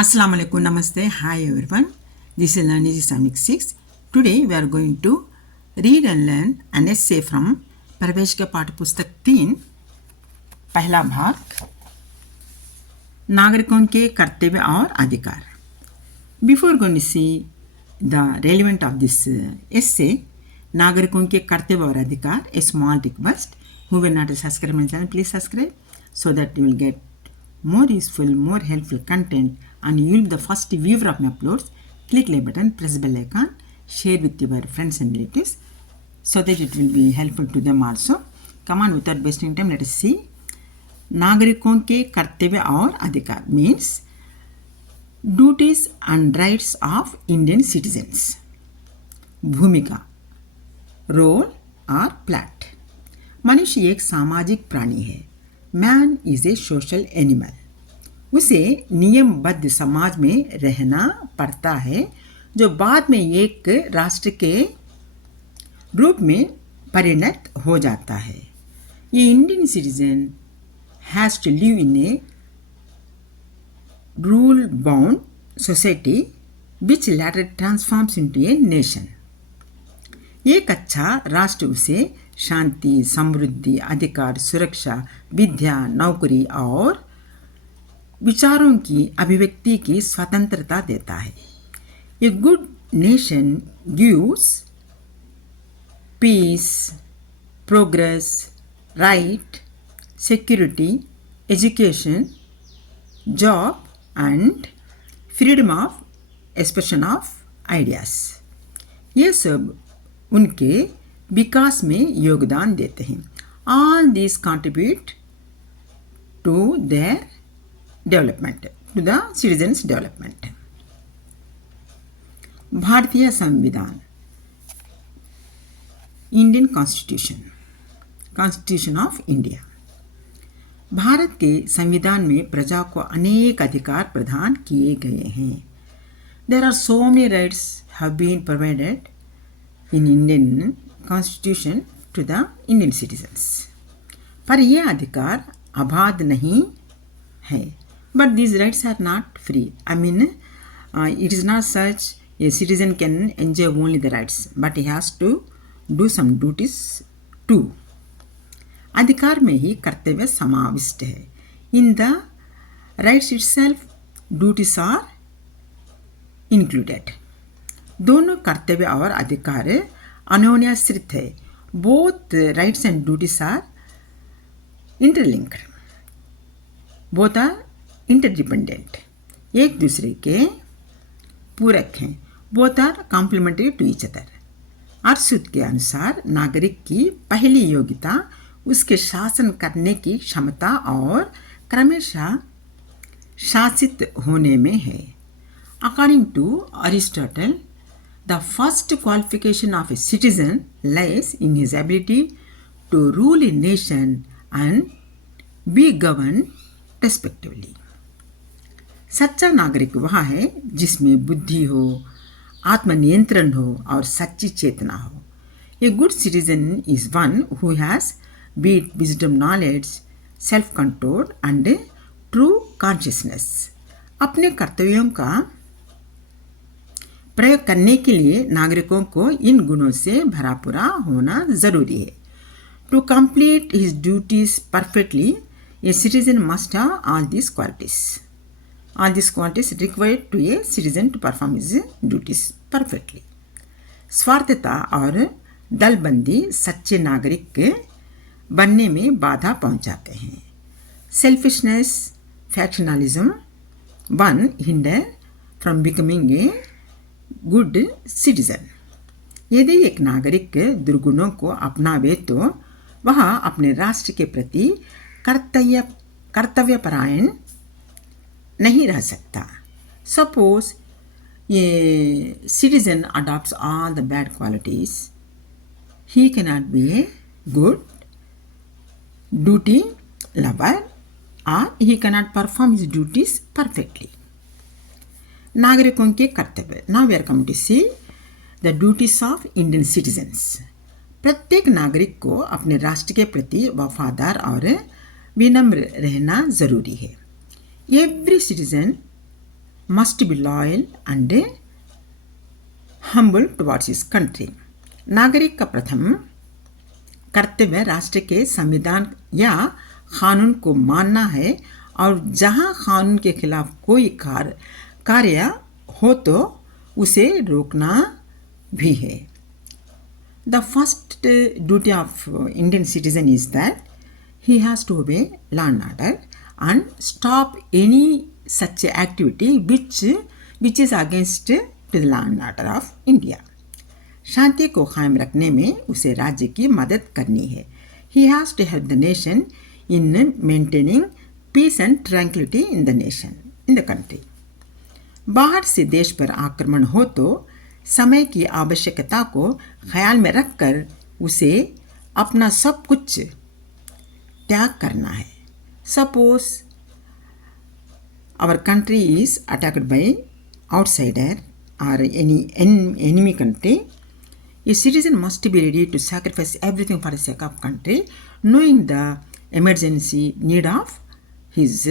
Assalamu alaikum, namaste, hi everyone. This is Laniji Samik 6. Today we are going to read and learn an essay from प्रवेश के पाठ पुस्तक 3 पहला भाग नागरिकों के कर्तव्य और अधिकार. Before going to see the relevant of this essay, नागरिकों के कर्तव्य और अधिकार, a small request. Who will not subscribe my channel, please subscribe so that you will get more useful, more helpful content and you will be the first viewer of my uploads. Click like button, press bell icon, share with your friends and relatives so that it will be helpful to them also. Come on, without wasting time, let us see. नागरिकों के कर्तव्य और अधिकार means duties and rights of Indian citizens. भूमिका role or plot. मनुष्य एक सामाजिक प्राणी है. Man is a social animal. उसे नियमबद्ध समाज में रहना पड़ता है जो बाद में एक राष्ट्र के रूप में परिणत हो जाता है. ये Indian citizen has to live in a rule bound society which later transforms into a nation. एक अच्छा राष्ट्र उसे शांति, समृद्धि, अधिकार, सुरक्षा, विद्या, नौकरी और विचारों की अभिव्यक्ति की स्वतंत्रता देता है. A good nation gives peace, progress, right, security, education, job and freedom of expression of ideas. ये सब उनके विकास में योगदान देते हैं. All this contribute to their development, to the citizens development. भारतीय संविधान, Indian constitution, constitution of India. Bharat के संविधान में प्रजा को अनेक अधिकार प्रदान किए गए हैं. There are so many rights have been provided in Indian Constitution to the Indian citizens. पर यह अधिकार अबाध नहीं है. But these rights are not free. I mean, it is not such a citizen can enjoy only the rights, but he has to do some duties too. अधिकार में ही कर्तव्य समाविष्ट है. In the rights itself, duties are included. दोनों कर्तव्य और अधिकार अन्योन्याश्रित है. Both rights and duties are interlinked, both are interdependent, एक दूसरे के पूरक हैं. Both are complementary to each other. अर्शुद के अनुसार नागरिक की पहली योग्यता उसके शासन करने की क्षमता और क्रमशः शासित होने में है. According to Aristotle, the first qualification of a citizen lies in his ability to rule a nation and be governed respectively. सच्चा नागरिक वह है जिसमें बुद्धि हो, आत्मनियंत्रण हो और सच्ची चेतना हो. A good citizen is one who has be it wisdom, knowledge, self-control and true consciousness. अपने कर्तव्यों का प्रयोग करने के लिए नागरिकों को इन गुणों से भरा पूरा होना जरूरी है. To complete his duties perfectly, a citizen must have all this qualities. All this qualities required to a citizen to perform his duties perfectly. स्वार्थता और दलबंदी सच्चे नागरिक बनने में बाधा पहुंचाते हैं. Selfishness, factionalism one hinder from becoming a good citizen. यदि एक नागरिक दुर्गुणों को अपनावे तो वह अपने राष्ट्र के प्रति कर्तव्यपरायण नहीं रह सकता. सपोज ये citizen adopts all the bad qualities, he can not be a good duty lover और he can not perform his duties perfectly. नागरिकों के कर्तव्य. Now we are coming to see the duties of Indian citizens. प्रत्येक नागरिक को अपने राष्ट्र के प्रति वफादार और विनम्र रहना जरूरी है. Every citizen must be loyal and humble towards his country. नागरिक का प्रथम कर्तव्य राष्ट्र के संविधान या कानून को मानना है और जहां कानून के खिलाफ कोई कार्य हो तो उसे रोकना भी है. The first duty of Indian citizen is that he has to obey law and order and stop any such activity which is against to the law and order of India. शांति को कायम रखने में उसे राज्य की मदद करनी है. He has to help the nation in maintaining peace and tranquility in the nation, in the country. बाहर से देश पर आक्रमण हो तो समय की आवश्यकता को ख्याल में रखकर उसे अपना सब कुछ त्याग करना है. Suppose our country is attacked by outsider or any enemy country, a citizen must be ready to sacrifice everything for the sake of country, knowing the emergency need of his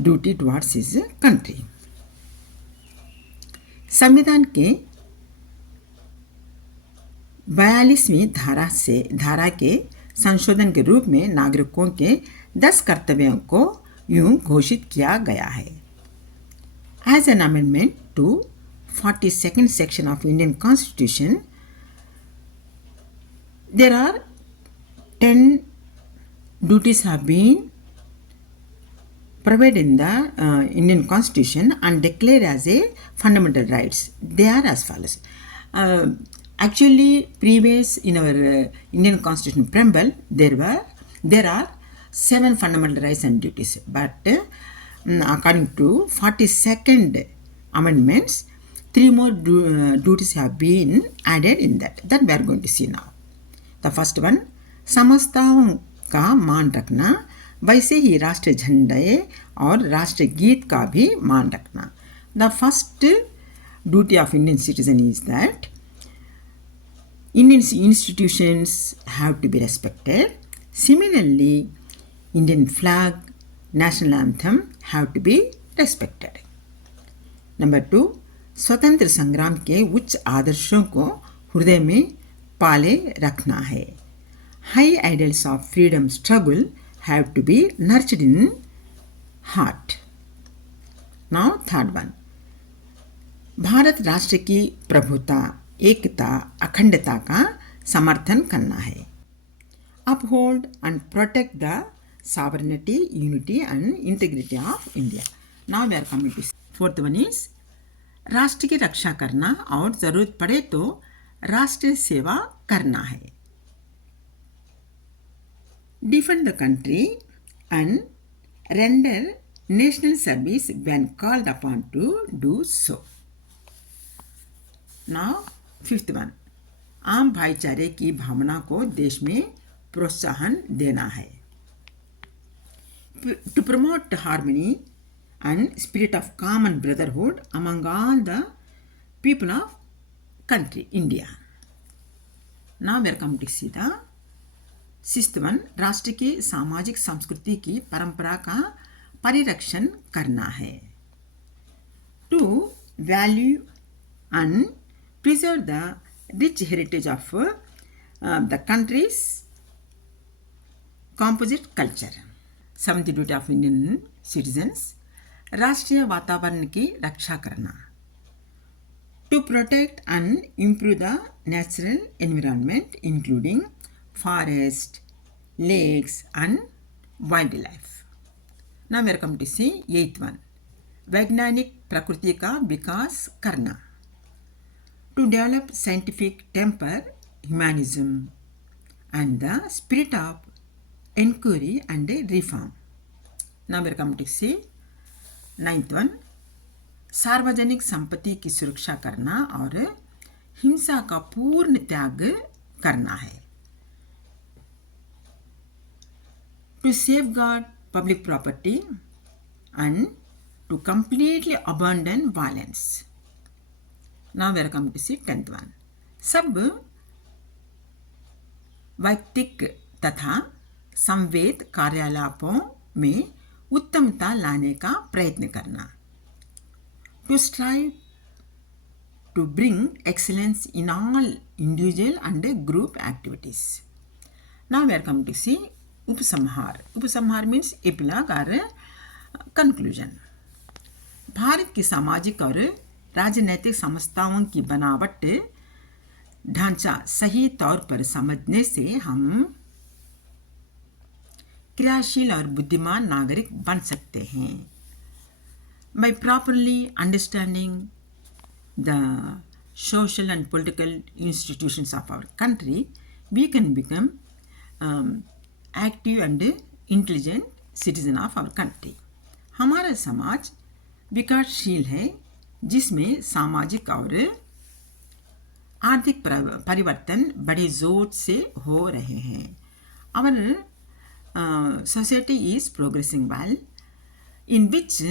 duty towards his country. संविधान के 42वीं धारा के संशोधन के रूप में नागरिकों के 10 कर्तव्यों को यूं घोषित किया गया है. As an amendment to 42nd section of Indian Constitution, there are 10 duties have been provided in the Indian Constitution and declared as a fundamental rights. They are as follows. Actually, previous in our Indian Constitution preamble, there are 7 fundamental rights and duties. But according to 42nd amendments, 3 more duties have been added in that. That we are going to see now. The first one, समस्ताओं का मान रखना, वैसे ही राष्ट्रीय झंडे और राष्ट्रीय गीत का भी मान रखना. The first duty of Indian citizen is that Indian institutions have to be respected. Similarly, Indian flag, national anthem have to be respected. Number 2, स्वतंत्र संग्राम के उच्च आदर्शों को हृदय में पाले रखना है. High ideals of freedom struggle have to be nurtured in heart. Now, third one, Bharat राष्ट्र की प्रभुता, एकता, अखंडता का समर्थन करना है. Uphold and protect the sovereignty, unity and integrity of India. Now we are coming to fourth one is राष्ट्र की रक्षा करना और जरूरत पड़े तो राष्ट्रीय सेवा करना है. Defend the country and render national service when called upon to do so. Now, fifth one, आम भाईचारे की भावना को देश में प्रोत्साहन देना है. To promote harmony and spirit of common brotherhood among all the people of country, India. Now we are coming to see the sixth one, राष्ट्र की सामाजिक संस्कृति की परंपरा का परिरक्षण करना है. To value and preserve the rich heritage of the country's composite culture. Seventh duty of Indian citizens, राष्ट्रीय वातावरण की रक्षा करना. To protect and improve the natural environment including forest, lakes and wildlife. Now we are coming to see eighth one, वैज्ञानिक प्रकृति का विकास करना. To develop scientific temper, humanism and the spirit of inquiry and reform. Now we are coming to see ninth one, सार्वजनिक संपत्ति की सुरक्षा करना और हिंसा का पूर्ण त्याग करना है. To safeguard public property and to completely abandon violence. Now we are coming to see 10th one, सब वैयक्तिक तथा संवेद कार्यालापों में उत्तमता लाने का प्रयत्न करना. to strive to bring excellence in all individual and group activities. Now we are coming to see उपसंहार. उपसंहार means epilogue or conclusion. Bharat की सामाजिक और राजनैतिक समस्याओं की बनावट ढांचा सही तौर पर समझने से हम क्रियाशील और बुद्धिमान नागरिक बन सकते हैं. By properly understanding the social and political institutions of our country, we can become active and intelligent citizen of our country. हमारा समाज विकासशील है जिसमें सामाजिक और आर्थिक परिवर्तन बड़े जोर से हो रहे हैं. Our society is progressing well, in which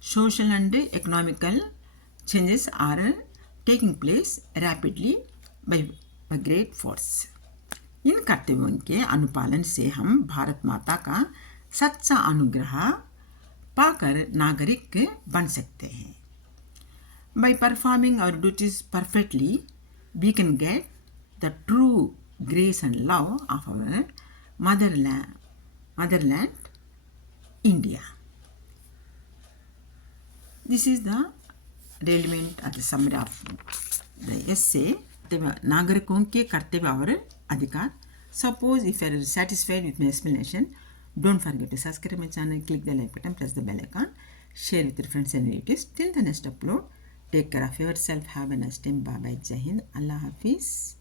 social and economical changes are taking place rapidly by great force. इन कर्तव्यों के अनुपालन से हम भारत माता का सच्चा अनुग्रह पाकर नागरिक बन सकते हैं. By performing our duties perfectly, we can get the true grace and love of our motherland, India. This is the relevant or the summary of the essay. नागरिकों के कर्तव्य और अधिकार. Suppose if you are satisfied with my explanation, don't forget to subscribe my channel, click the like button, press the bell icon, share with your friends and relatives. Till the next upload, take care of yourself. Have a nice time. Bye bye. Jai Hind. Allah Hafiz.